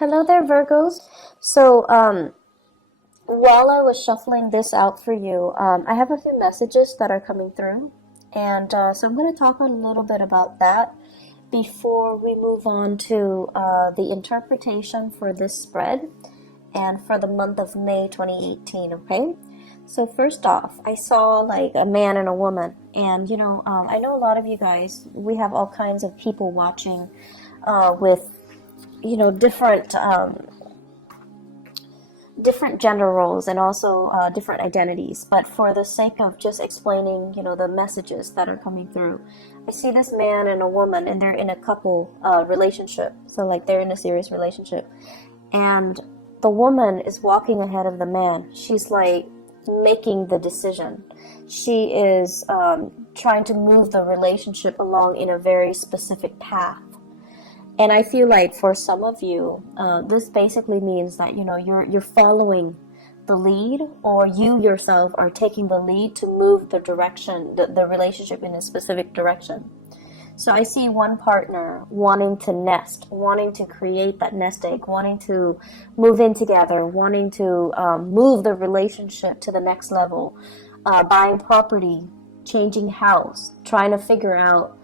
Hello there, Virgos. So, while I was shuffling this out for you, I have a few messages that are coming through. And so I'm going to talk a little bit about that before we move on to the interpretation for this spread and for the month of May 2018, okay? So first off, I saw like a man and a woman. And, I know a lot of you guys, we have all kinds of people watching with different gender roles and also different identities. But for the sake of just explaining, the messages that are coming through, I see this man and a woman, and they're in a couple relationship. So like they're in a serious relationship, and the woman is walking ahead of the man. She's like making the decision. She is trying to move the relationship along in a very specific path. And I feel like for some of you, this basically means that you're following the lead, or you yourself are taking the lead to move the direction, the relationship in a specific direction. So I see one partner wanting to nest, wanting to create that nest egg, wanting to move in together, wanting to move the relationship to the next level, buying property, changing house, trying to figure out.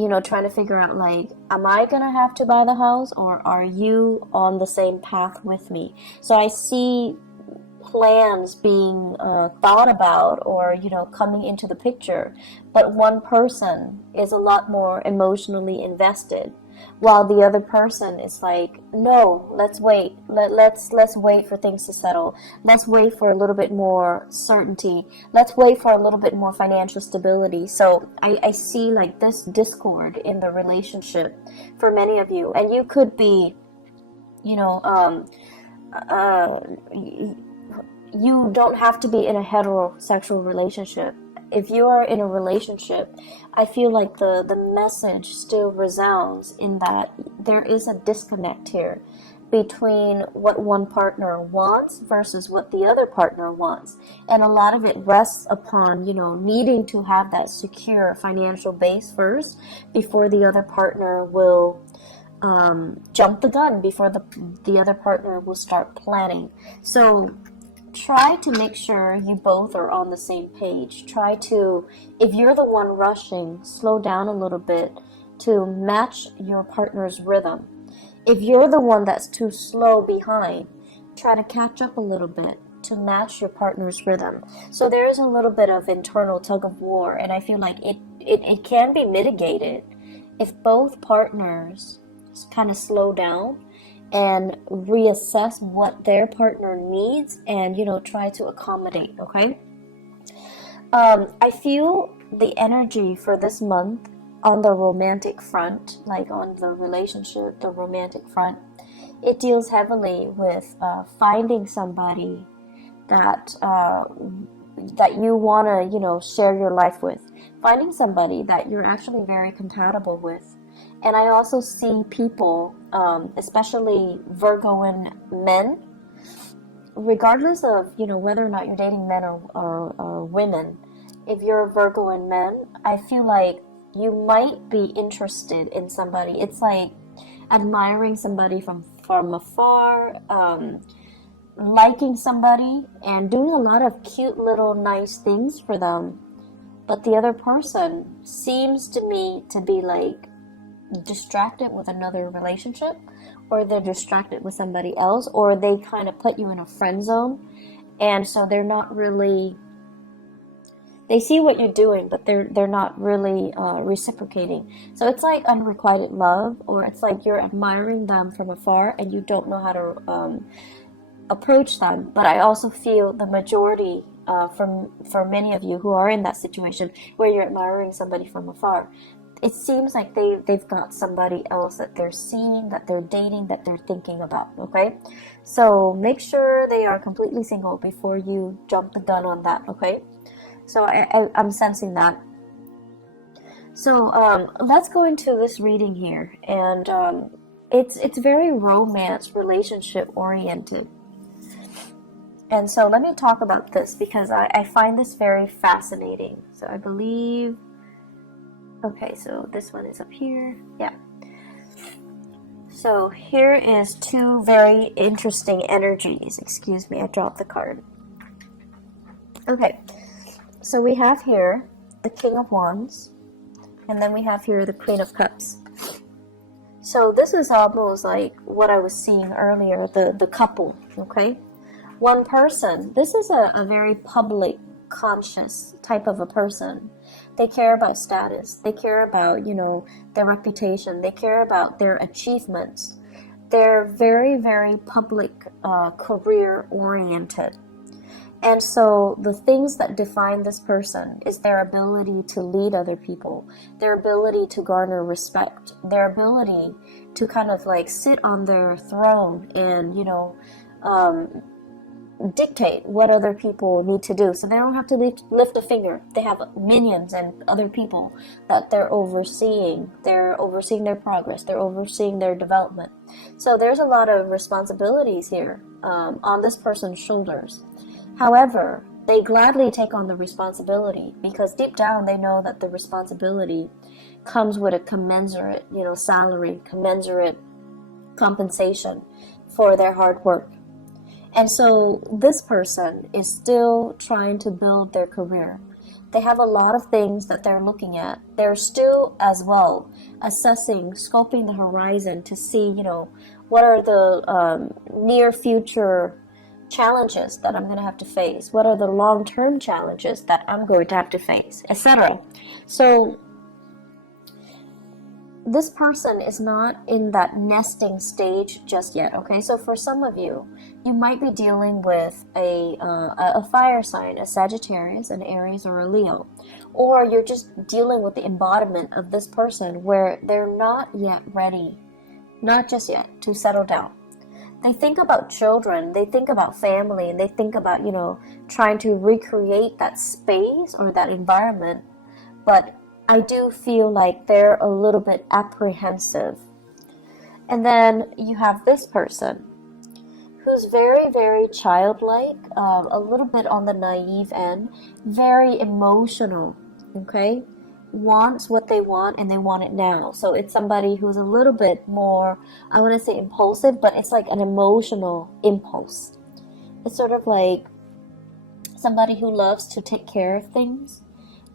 Like, am I gonna have to buy the house, or are you on the same path with me? So I see plans being thought about, or coming into the picture, but one person is a lot more emotionally invested, while the other person is like, no, let's wait, let's wait for things to settle, let's wait for a little bit more certainty, let's wait for a little bit more financial stability. So I see like this discord in the relationship for many of you, and you could be uh, you don't have to be in a heterosexual relationship. If you are in a relationship, I feel like the message still resounds in that there is a disconnect here between what one partner wants versus what the other partner wants. And a lot of it rests upon, needing to have that secure financial base first before the other partner will jump the gun, before the other partner will start planning. So try to make sure you both are on the same page. Try to, if you're the one rushing, slow down a little bit to match your partner's rhythm. If you're the one that's too slow behind, try to catch up a little bit to match your partner's rhythm. So there is a little bit of internal tug of war, and I feel like it can be mitigated if both partners kind of slow down and reassess what their partner needs, and try to accommodate. Okay. I feel the energy for this month on the romantic front, like on the relationship, the romantic front, it deals heavily with finding somebody that that you want to share your life with, finding somebody that you're actually very compatible with. And I also see people, especially Virgoan men, regardless of whether or not you're dating men or women. If you're a Virgoan man, I feel like you might be interested in somebody. It's like admiring somebody from afar, liking somebody, and doing a lot of cute little nice things for them. But the other person seems to me to be like distracted with another relationship, or they're distracted with somebody else, or they kind of put you in a friend zone, and so they're not really, they see what you're doing, but they're not really reciprocating. So it's like unrequited love, or it's like you're admiring them from afar and you don't know how to approach them. But I also feel the majority, for many of you who are in that situation where you're admiring somebody from afar, it seems like they've got somebody else that they're seeing, that they're dating, that they're thinking about. Okay, so make sure they are completely single before you jump the gun on that. Okay, so I'm sensing that. So let's go into this reading here, and it's very romance relationship oriented. And so let me talk about this because I find this very fascinating. So I believe, okay, so this one is up here. Yeah. So here is two very interesting energies. Excuse me, I dropped the card. Okay, so we have here the King of Wands, and then we have here the Queen of Cups. So this is almost like what I was seeing earlier, the couple, okay? One person. This is a very public, conscious type of a person. They care about status. They care about, their reputation. They care about their achievements. They're very, very public, career-oriented. And so the things that define this person is their ability to lead other people, their ability to garner respect, their ability to kind of like sit on their throne and, dictate what other people need to do. So they don't have to lift a finger. They have minions and other people that they're overseeing. They're overseeing their progress. They're overseeing their development. So there's a lot of responsibilities here on this person's shoulders. However, they gladly take on the responsibility because deep down they know that the responsibility comes with a commensurate, salary, commensurate compensation for their hard work. And so this person is still trying to build their career. They have a lot of things that they're looking at. They're still as well assessing, scoping the horizon to see, what are the near future challenges that I'm going to have to face? What are the long-term challenges that I'm going to have to face, etc. So this person is not in that nesting stage just yet, okay? So for some of you, you might be dealing with a fire sign, a Sagittarius, an Aries, or a Leo. Or you're just dealing with the embodiment of this person where they're not yet ready, not just yet, to settle down. They think about children, they think about family, and they think about, trying to recreate that space or that environment. But I do feel like they're a little bit apprehensive. And then you have this person who's very, very childlike, a little bit on the naive end, very emotional, okay? Wants what they want and they want it now. So it's somebody who's a little bit more, I want to say impulsive, but it's like an emotional impulse. It's sort of like somebody who loves to take care of things,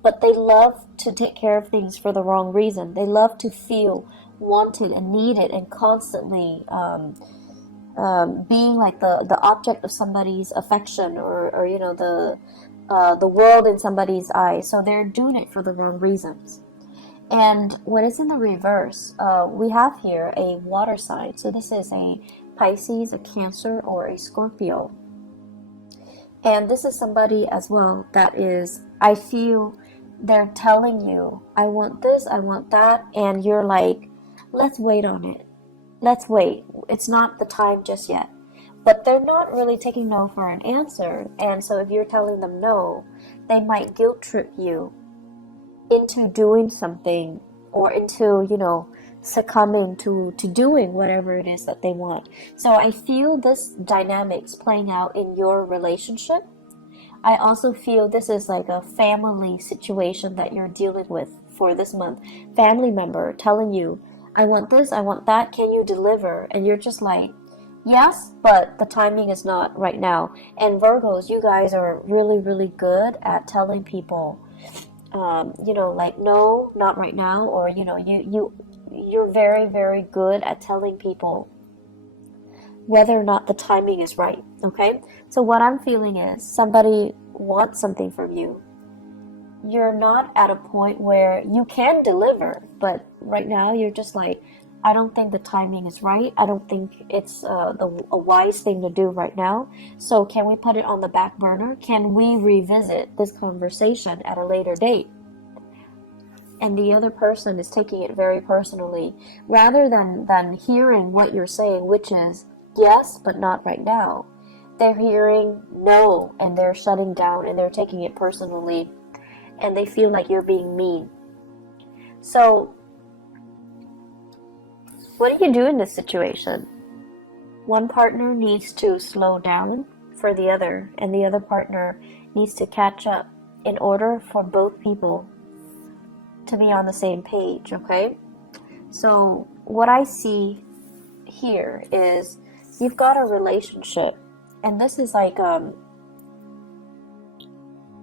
but they love to take care of things for the wrong reason. They love to feel wanted and needed and constantly being like the object of somebody's affection or the world in somebody's eyes. So they're doing it for the wrong reasons. And when it's in the reverse, we have here a water sign. So this is a Pisces, a Cancer, or a Scorpio. And this is somebody as well that is, I feel they're telling you, I want this, I want that. And you're like, let's wait on it. Let's wait. It's not the time just yet. But they're not really taking no for an answer. And so if you're telling them no, they might guilt trip you into doing something or into, succumbing to doing whatever it is that they want. So I feel this dynamics playing out in your relationship. I also feel this is like a family situation that you're dealing with for this month. Family member telling you, I want this, I want that, can you deliver? And you're just like, yes, but the timing is not right now. And Virgos, you guys are really, really good at telling people, like, no, not right now. Or, you're very, very good at telling people whether or not the timing is right, okay? So what I'm feeling is somebody wants something from you. You're not at a point where you can deliver, but right now you're just like, I don't think the timing is right. I don't think it's a wise thing to do right now. So can we put it on the back burner? Can we revisit this conversation at a later date? And the other person is taking it very personally, rather than hearing what you're saying, which is yes, but not right now. They're hearing no, and they're shutting down, and they're taking it personally, and they feel like you're being mean. So what do you do in this situation? One partner needs to slow down for the other, and the other partner needs to catch up in order for both people to be on the same page, okay? So what I see here is you've got a relationship, and this is like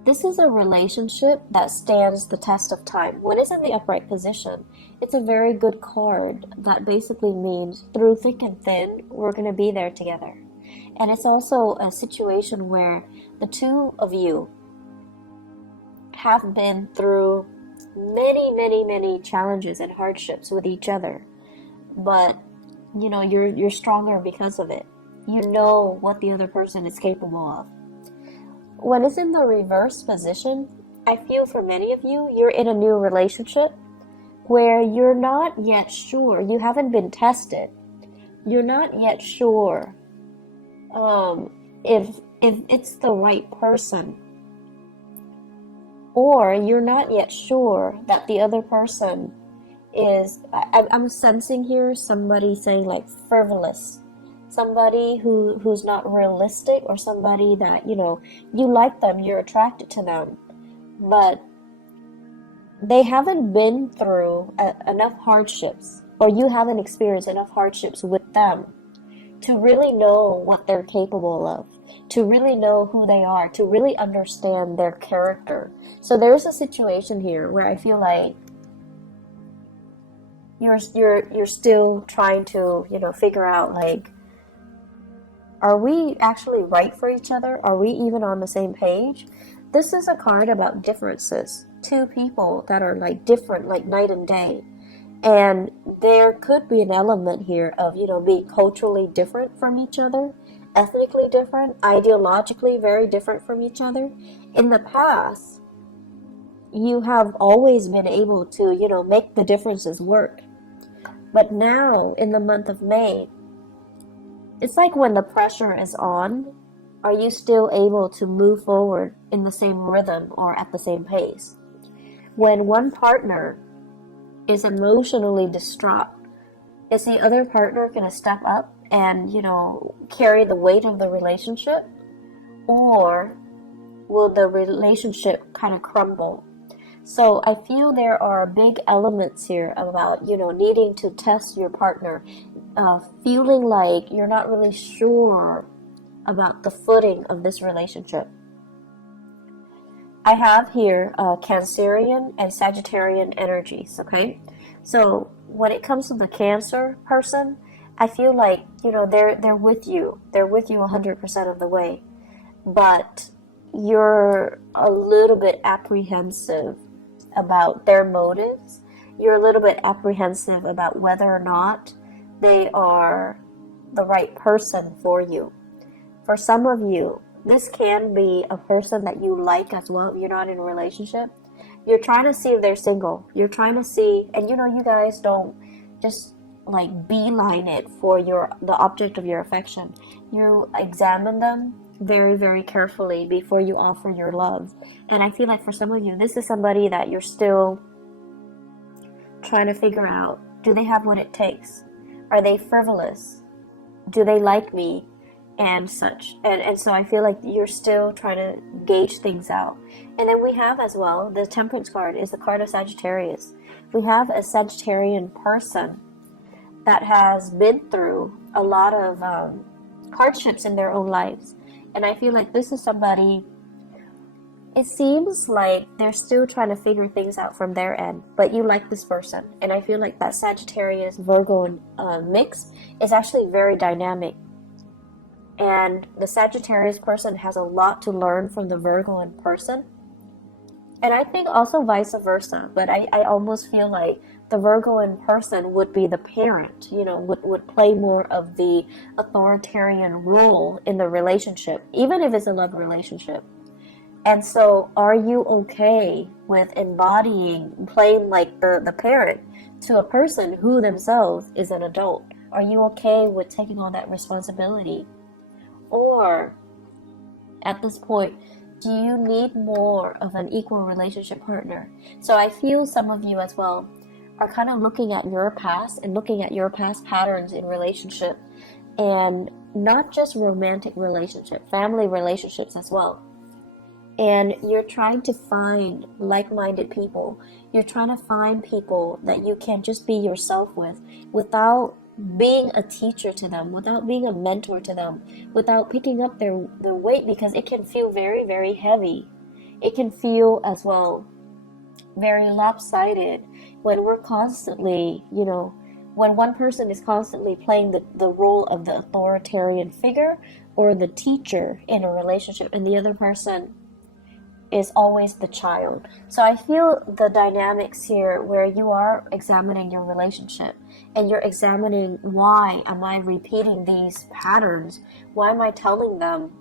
this is a relationship that stands the test of time. When it's in the upright position, it's a very good card that basically means through thick and thin, we're going to be there together. And it's also a situation where the two of you have been through many challenges and hardships with each other. But, you know, you're stronger because of it. You know what the other person is capable of. When it's in the reverse position, I feel for many of you, you're in a new relationship where you're not yet sure, you haven't been tested. You're not yet sure if it's the right person, or you're not yet sure that the other person is, I'm sensing here somebody saying like frivolous, somebody who's not realistic, or somebody that, you know, you like them, you're attracted to them, but they haven't been through enough hardships, or you haven't experienced enough hardships with them to really know what they're capable of, to really know who they are, to really understand their character. So there's a situation here where I feel like you're still trying to, you know, figure out like, are we actually right for each other? Are we even on the same page? This is a card about differences. Two people that are like different, like night and day. And there could be an element here of, you know, being culturally different from each other, ethnically different, ideologically very different from each other. In the past, you have always been able to, you know, make the differences work. But now, in the month of May, it's like when the pressure is on, are you still able to move forward in the same rhythm or at the same pace? When one partner is emotionally distraught, is the other partner going to step up and, you know, carry the weight of the relationship? Or will the relationship kind of crumble? So I feel there are big elements here about, you know, needing to test your partner, feeling like you're not really sure about the footing of this relationship. I have here Cancerian and Sagittarian energies, okay? So when it comes to the Cancer person, I feel like, you know, they're with you. They're with you 100% of the way. But you're a little bit apprehensive about their motives. You're a little bit apprehensive about whether or not they are the right person for you. For some of you, this can be a person that you like as well. You're not in a relationship. You're trying to see if they're single. You're trying to see, and you know, you guys don't just like beeline it for the object of your affection. You examine them very carefully before you offer your love. And I feel like for some of you, this is somebody that you're still trying to figure out, do they have what it takes? Are they frivolous? Do they like me? And such. And so I feel like you're still trying to gauge things out. And then we have as well, the Temperance card is the card of Sagittarius. We have a Sagittarian person that has been through a lot of hardships in their own lives. And I feel like this is somebody, it seems like they're still trying to figure things out from their end, but you like this person. And I feel like that Sagittarius Virgo mix is actually very dynamic. And the Sagittarius person has a lot to learn from the Virgoan person. And I think also vice versa. But I almost feel like the Virgoan person would be the parent, you know, would play more of the authoritarian role in the relationship, even if it's a love relationship. And so are you okay with embodying, playing like the parent to a person who themselves is an adult? Are you okay with taking on that responsibility? Or at this point, do you need more of an equal relationship partner? So I feel some of you as well are kind of looking at your past and looking at your past patterns in relationship, and not just romantic relationship, family relationships as well. And you're trying to find like-minded people. You're trying to find people that you can just be yourself with without being a teacher to them, without being a mentor to them, without picking up their weight, because it can feel very, very heavy. It can feel as well very lopsided when we're constantly, when one person is constantly playing the role of the authoritarian figure or the teacher in a relationship, and the other person is always the child. So I feel the dynamics here where you are examining your relationship and you're examining, why am I repeating these patterns? Why am I telling them,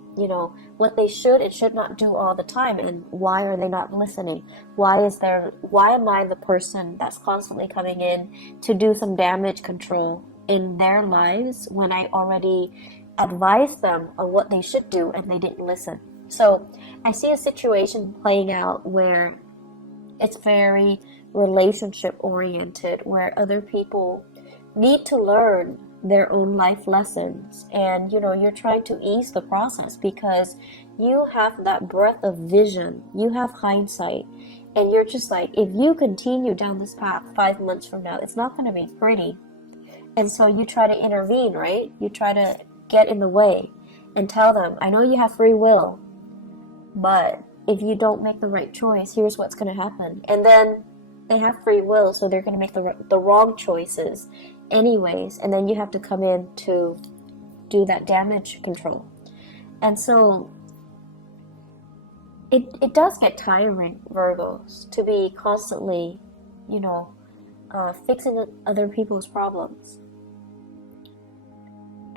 what they should and should not do all the time, and why are they not listening? Why am I the person that's constantly coming in to do some damage control in their lives when I already advised them on what they should do and they didn't listen? So I see a situation playing out where it's very relationship oriented, where other people need to learn their own life lessons, and you're trying to ease the process because you have that breadth of vision, you have hindsight, and you're just like, if you continue down this path 5 months from now, it's not going to be pretty. And so you try to intervene, right? You try to get in the way and tell them, I know you have free will, but if you don't make the right choice, here's what's going to happen. And then they have free will, so they're going to make the wrong choices anyways, and then you have to come in to do that damage control. And so it does get tiring, Virgos, to be constantly, fixing other people's problems.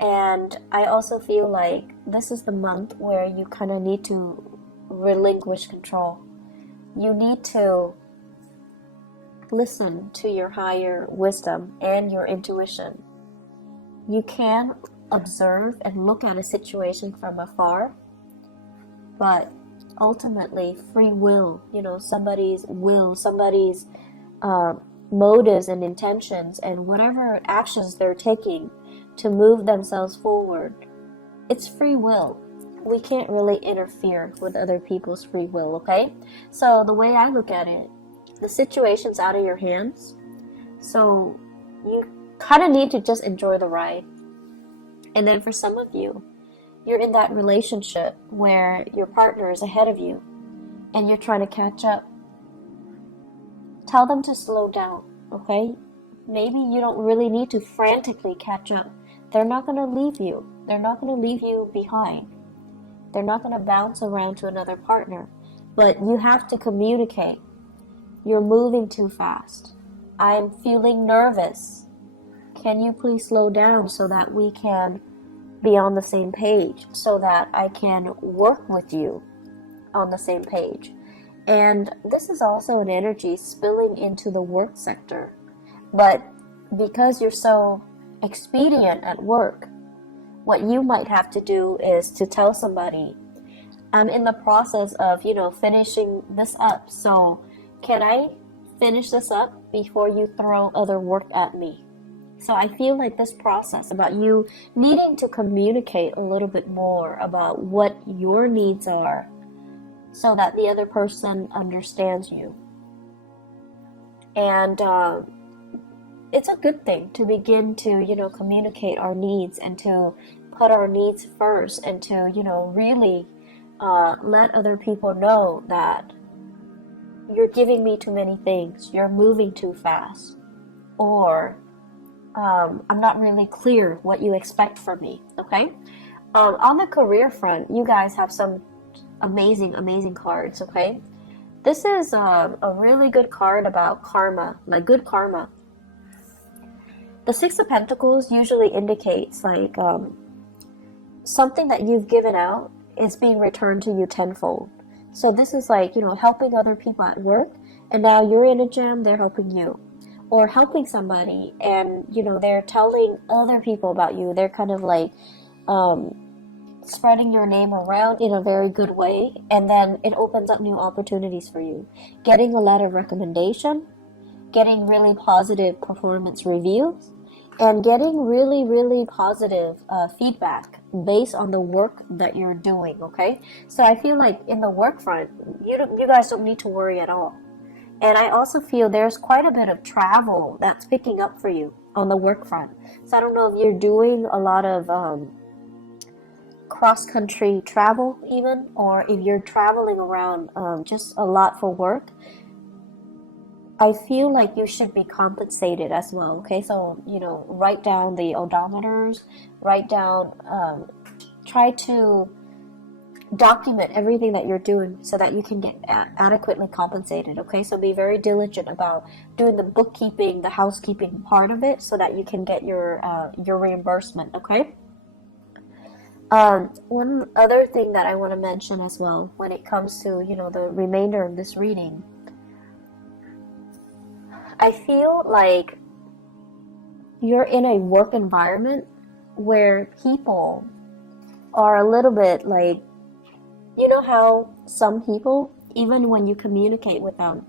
And I also feel like this is the month where you kind of need to relinquish control. You need to listen to your higher wisdom and your intuition. You can observe and look at a situation from afar, but ultimately free will, somebody's motives and intentions and whatever actions they're taking to move themselves forward, it's free will. We can't really interfere with other people's free will, okay? So the way I look at it, the situation's out of your hands, so you kind of need to just enjoy the ride. And then for some of you, you're in that relationship where your partner is ahead of you and you're trying to catch up. Tell them to slow down, okay? Maybe you don't really need to frantically catch up. They're not going to leave you. They're not going to leave you behind. They're not going to bounce around to another partner. But you have to communicate. You're moving too fast. I'm feeling nervous. Can you please slow down so that we can be on the same page, so that I can work with you on the same page? And this is also an energy spilling into the work sector. But because you're so expedient at work, what you might have to do is to tell somebody, I'm in the process of, finishing this up. So can I finish this up before you throw other work at me? So I feel like this process about you needing to communicate a little bit more about what your needs are so that the other person understands you. And it's a good thing to begin to, communicate our needs and to put our needs first and to, really let other people know that you're giving me too many things, you're moving too fast, or I'm not really clear what you expect from me, okay? On the career front, you guys have some amazing cards, okay? This is a really good card about karma, like good karma. The Six of Pentacles usually indicates like something that you've given out is being returned to you tenfold. So this is like, helping other people at work, and now you're in a jam, they're helping you. Or helping somebody and, they're telling other people about you. They're kind of like spreading your name around in a very good way, and then it opens up new opportunities for you. Getting a lot of recommendation, getting really positive performance reviews, and getting really positive feedback based on the work that you're doing, okay? So I feel like in the work front, you guys don't need to worry at all. And I also feel there's quite a bit of travel that's picking up for you on the work front. So I don't know if you're doing a lot of cross-country travel even, or if you're traveling around just a lot for work. I feel like you should be compensated as well, okay? So, write down the odometers, write down, try to document everything that you're doing so that you can get adequately compensated, okay? So be very diligent about doing the bookkeeping, the housekeeping part of it so that you can get your reimbursement, okay? One other thing that I want to mention as well when it comes to, the remainder of this reading, I feel like you're in a work environment where people are a little bit like, you know how some people, even when you communicate with them,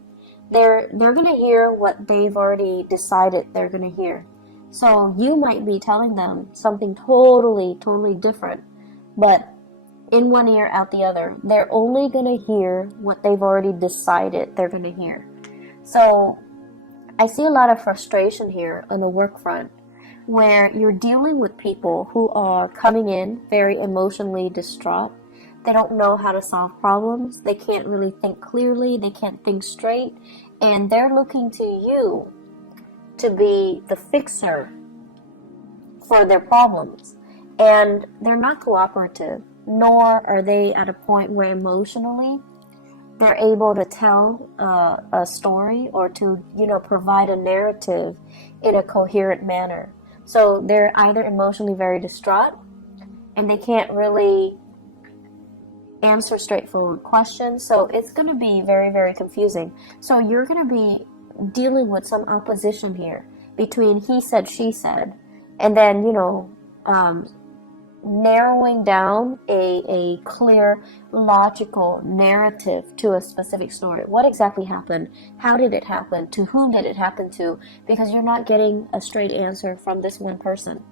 they're going to hear what they've already decided they're going to hear. So you might be telling them something totally, totally different, but in one ear, out the other. They're only going to hear what they've already decided they're going to hear. So I see a lot of frustration here on the work front, where you're dealing with people who are coming in very emotionally distraught. They don't know how to solve problems. They can't really think clearly. They can't think straight. And they're looking to you to be the fixer for their problems. And they're not cooperative, nor are they at a point where emotionally they're able to tell a story or to, provide a narrative in a coherent manner. So they're either emotionally very distraught and they can't really answer straightforward questions. So it's going to be very, very confusing. So you're going to be dealing with some opposition here between he said, she said, and then, narrowing down a clear, logical narrative to a specific story. What exactly happened? How did it happen? To whom did it happen to? Because you're not getting a straight answer from this one person.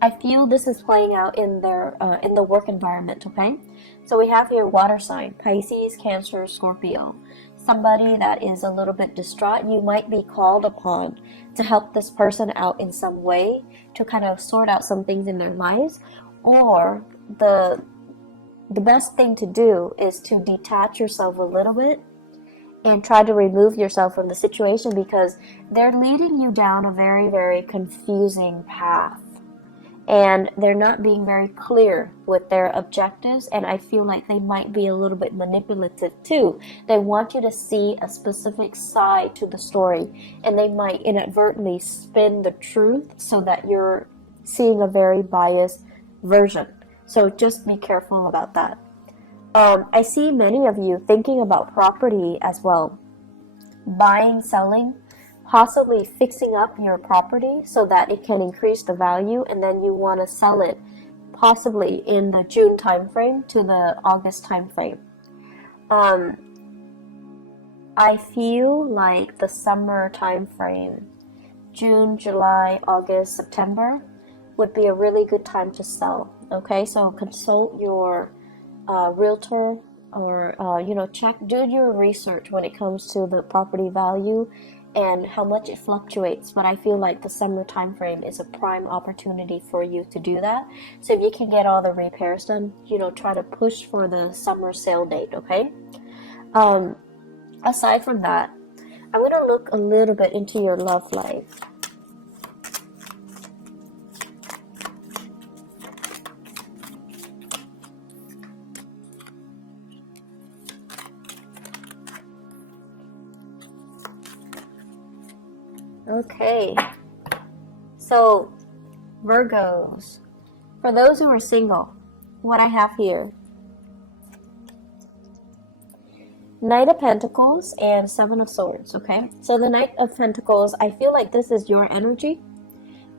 I feel this is playing out in the work environment, okay? So we have here water sign, Pisces, Cancer, Scorpio. Somebody that is a little bit distraught, you might be called upon to help this person out in some way to kind of sort out some things in their lives. Or the best thing to do is to detach yourself a little bit and try to remove yourself from the situation, because they're leading you down a very, very confusing path. And they're not being very clear with their objectives, and I feel like they might be a little bit manipulative too. They want you to see a specific side to the story, and they might inadvertently spin the truth so that you're seeing a very biased version. So just be careful about that. I see many of you thinking about property as well. Buying, selling, possibly fixing up your property so that it can increase the value, and then you want to sell it possibly in the June timeframe to the August timeframe. I feel like the summer timeframe, June, July, August, September, would be a really good time to sell. Okay, so consult your realtor, or do your research when it comes to the property value and how much it fluctuates. But I feel like the summer time frame is a prime opportunity for you to do that. So if you can get all the repairs done, try to push for the summer sale date, okay? Aside from that, I'm going to look a little bit into your love life. Okay, so Virgos, for those who are single, what I have here, Knight of Pentacles and Seven of Swords, okay? So the Knight of Pentacles, I feel like this is your energy,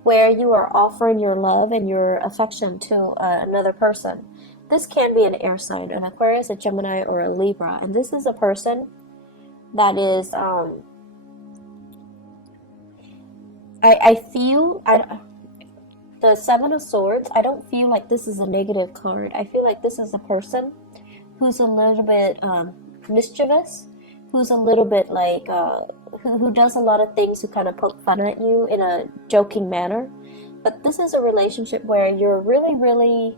where you are offering your love and your affection to another person. This can be an air sign, an Aquarius, a Gemini, or a Libra, and this is a person that is... I feel the Seven of Swords, I don't feel like this is a negative card. I feel like this is a person who's a little bit mischievous, who's a little bit like, who does a lot of things to kind of poke fun at you in a joking manner. But this is a relationship where you're really, really,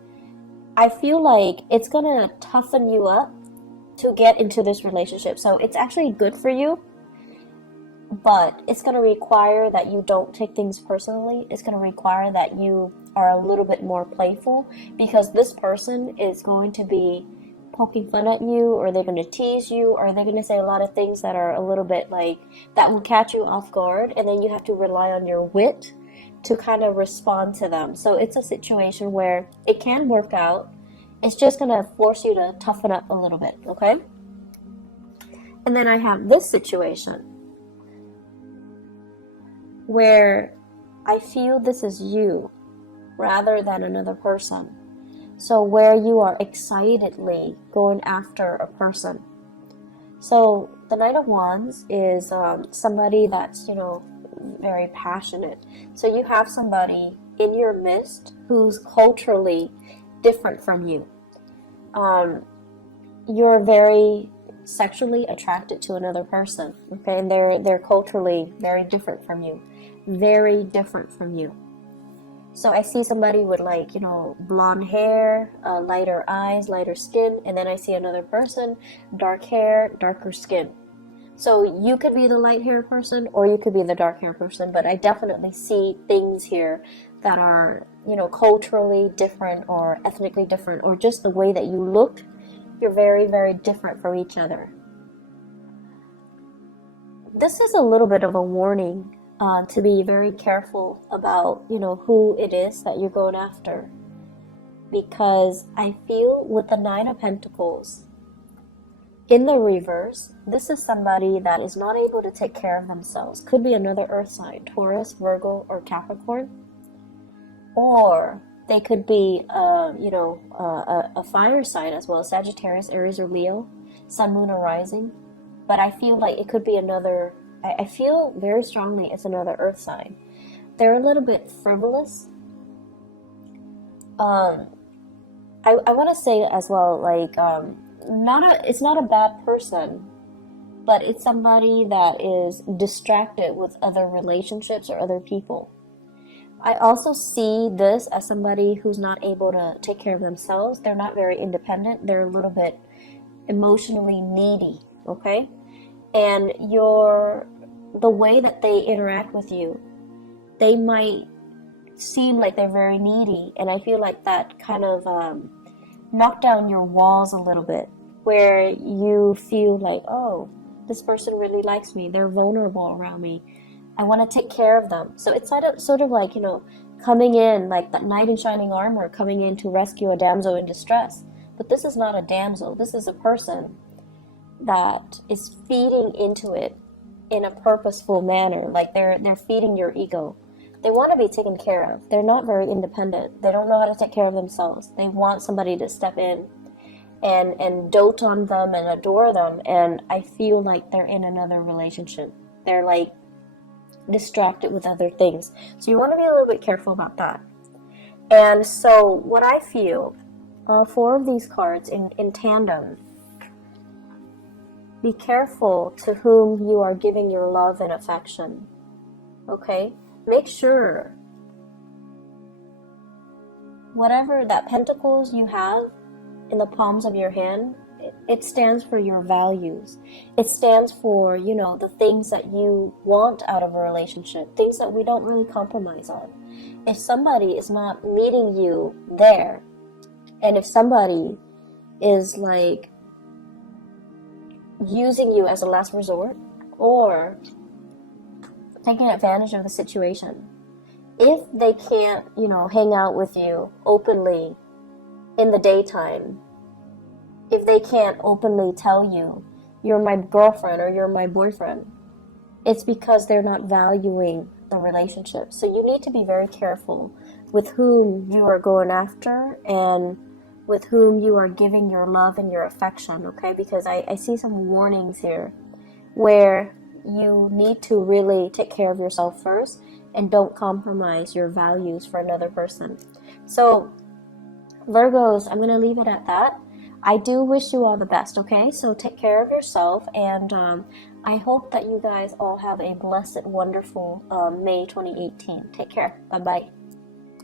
I feel like it's gonna toughen you up to get into this relationship. So it's actually good for you, but it's gonna require that you don't take things personally. It's gonna require that you are a little bit more playful, because this person is going to be poking fun at you, or they're going to tease you, or they're going to say a lot of things that are a little bit like, that will catch you off guard, and then you have to rely on your wit to kind of respond to them. So it's a situation where it can work out. It's just going to force you to toughen up a little bit, okay? And then I have this situation where I feel this is you rather than another person. So where you are excitedly going after a person. So the Knight of Wands is somebody that's, very passionate. So you have somebody in your midst who's culturally different from you. You're very sexually attracted to another person, okay? And they're culturally very different from you. Very different from you. So I see somebody with blonde hair, lighter eyes, lighter skin, and then I see another person, dark hair, darker skin. So you could be the light hair person, or you could be the dark hair person, but I definitely see things here that are, culturally different or ethnically different, or just the way that you look, you're very, very different from each other. This is a little bit of a warning. To be very careful about, who it is that you're going after. Because I feel with the Nine of Pentacles, in the reverse, this is somebody that is not able to take care of themselves. Could be another earth sign, Taurus, Virgo, or Capricorn. Or they could be, a fire sign as well, Sagittarius, Aries, or Leo, Sun, Moon, or Rising. But I feel like it could be another, I feel very strongly it's another earth sign. They're a little bit frivolous. I want to say as well, it's not a bad person, but it's somebody that is distracted with other relationships or other people. I also see this as somebody who's not able to take care of themselves. They're not very independent. They're a little bit emotionally needy, okay? And the way that they interact with you, they might seem like they're very needy, and I feel like that kind of knocked down your walls a little bit, where you feel like, oh, this person really likes me, they're vulnerable around me, I want to take care of them. So it's sort of like, coming in like that knight in shining armor, coming in to rescue a damsel in distress. But this is not a damsel, this is a person that is feeding into it in a purposeful manner. Like they're feeding your ego. They want to be taken care of. They're not very independent. They don't know how to take care of themselves. They want somebody to step in and dote on them and adore them. And I feel like they're in another relationship. They're like distracted with other things. So you want to be a little bit careful about that. And so what I feel, 4 of these cards in tandem, be careful to whom you are giving your love and affection. Okay? Make sure whatever that pentacles you have in the palms of your hand, it stands for your values. It stands for, the things that you want out of a relationship, things that we don't really compromise on. If somebody is not meeting you there, and if somebody is like using you as a last resort, or taking advantage of the situation, if they can't, hang out with you openly in the daytime, if they can't openly tell you, you're my girlfriend or you're my boyfriend, it's because they're not valuing the relationship. So you need to be very careful with whom you are going after and with whom you are giving your love and your affection, okay? Because I see some warnings here where you need to really take care of yourself first and don't compromise your values for another person. So Virgos, I'm going to leave it at that. I do wish you all the best, okay? So take care of yourself, and I hope that you guys all have a blessed, wonderful May 2018. Take care. Bye-bye.